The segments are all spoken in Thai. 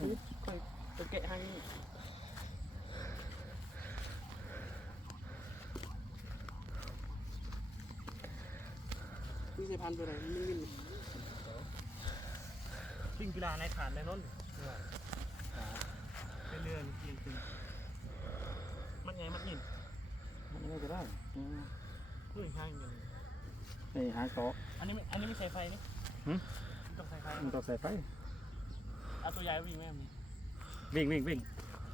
ค่อยไปแกะให้นี่ใช่พันธุ์ตัวไหนมันนิ่มวิ่งกีฬาในฐานในน้นเป็นเรือนเอียงตึงมันไงมันยินมันไม่ก็ได้อืมเพื่อนข้างเงินนี่หาเกาะอันนี้ไม่อันนี้ไม่ใส่ไฟนี่หืมต้องใส่ไฟมันต้องใส่ไฟ เอาตัวใหญ่วิ่งแม่มีวิ่งวิ่งวิ่ง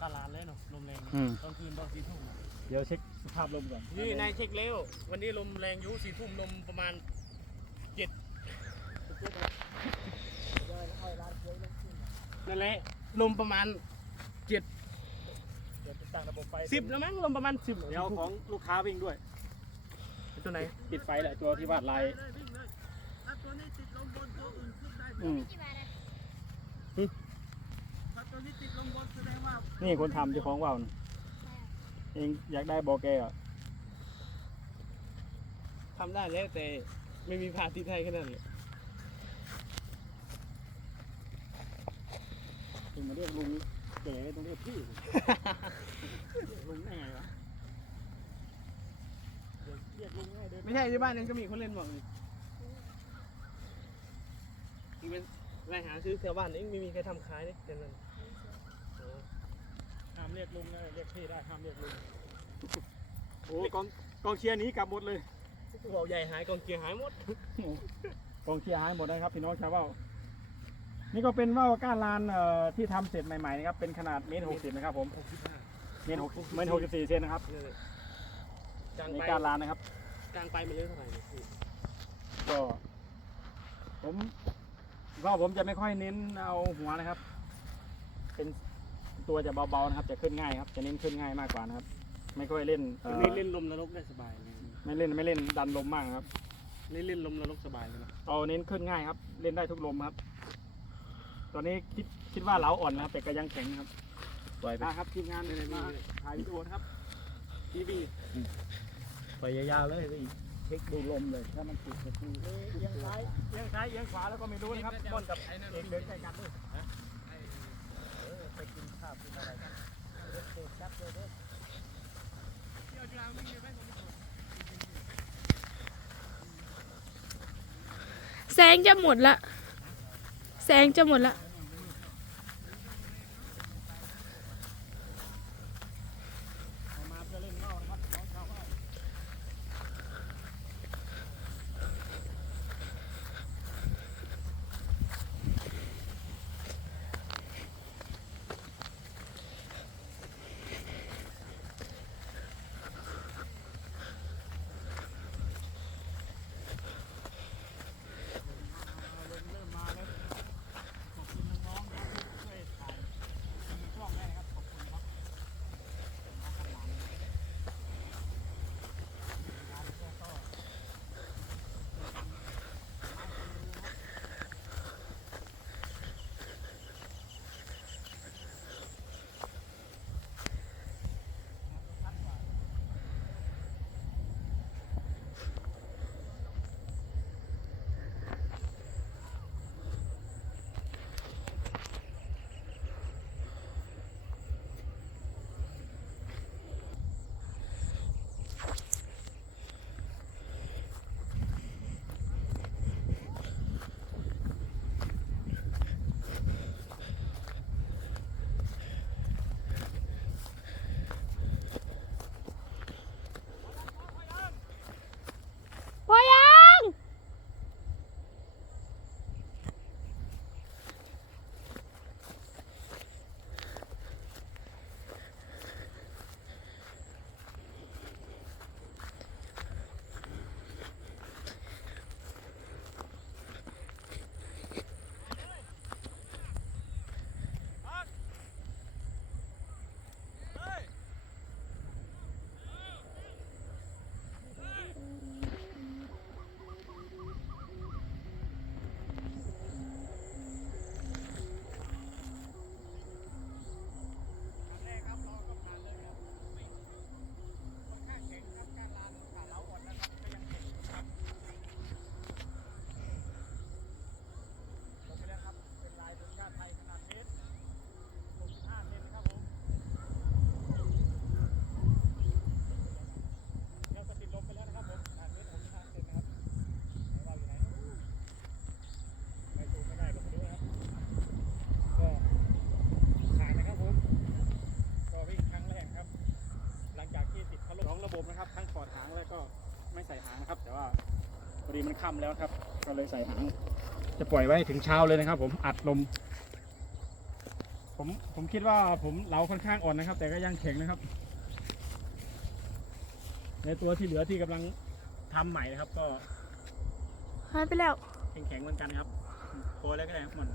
ตลาดเลยเนาะลมแรงอืม ตอนคืนตอนสี่ทุ่มเดี๋ยวเช็คสภาพลมก่อนนี่นายเช็คเร็ววันนี้ลมแรงอยุสี่ทุ่มลมประมาณเจ็ดนั่นแหละลมประมาณเดี๋ยวจะตั้งระบบไฟสิบแล้วมั้งลมประมาณสิบเดี๋ยวของลูกค้าวิ่งด้วยตัวไหนปิดไฟแหละตัวที่วาดลายอืม นี่คนทำเจ้าของว่าวน่ะเองอยากได้บอแกอะทำได้แล้วแต่ไม่มีพาทิตให้แค่นั้นเลยถึงมาเรียกลุงแกต้องเรียกพี่ เรียกลุงได้ไงวะเดี๋ยวเรียกลุงง่ายเดินไม่ใช่ที่บ้านนั้นก็มีคนเล่นบอกนี่ที่ เป็นไรหาซื้อแถวบ้านเองไม่มีใครทำขายเลยเดี๋ยวนั้นโอ้ห้ามเรียกลุงนะเรียกพี่ได้ห้ามเรียกลุงโอ้กองกองเชียร์หนี้กลับหมดเลยกูบอกใหญ่หายกองเกียร์หายหมด กองเชียร์หายหมดนะครับพี่น้องชาวว่าวนี่ก็เป็นว่าวก้านลานเอ่อที่ทำเสร็จใหม่ๆนะครับเป็นขนาดเมตรหกสิบนะครับผมเมตรหกเมตรหกสิบสี่เซนนะครับกลางนี่ไปก้านลานนะครับ กลางไปมันเรื่องเท่าไหร่เนี่ยพี่ก็ผม ก็ผมจะไม่ค่อยเน้นเอาหัวนะครับ เป็นตัวจะเบาๆนะครับ จะขึ้นง่ายครับ จะเน้นขึ้นง่ายมากกว่านะครับ ไม่ค่อยเล่นเอ่อนี่เล่นลมนรกได้สบายเลยไม่เล่นไม่เล่นดันลมมากครับนี่เล่นลมนรกสบายเลยนะเอาเน้นขึ้นง่ายครับ เล่นได้ทุกลมครับ ตอนนี้คิดคิดว่าเล้าอ่อนนะครับ แต่ก็ยังแข็งนะครับปล่อยไปมาครับทีมงานมาถ่ายวิดีโอนะครับทีวีไปยาวๆเลยสิ เช็คดูลมเลยถ้ามันติดก็คือเอียงซ้ายเอียงซ้ายเอียงขวาแล้วก็ไม่รู้นะครับบอลกับเอกเดินใกล้กันด้วยไปกินข้าวกินอะไรกันเด็กเด็กจับเลยเด้อแสงจะหมดละ แสงจะหมดละ พอดีมันค่ำแล้วครับ ก็เลยใส่หางจะปล่อยไว้ถึงเช้าเลยนะครับ ผมอัดลม ผมผมคิดว่าผมเราค่อนข้างอ่อนนะครับ แต่ก็ยังแข็งนะครับ ในตัวที่เหลือที่กำลังทำใหม่นะครับ ก็หายไปแล้ว แข็งๆเหมือนกันครับโคแล้วก็ได้ครับมัน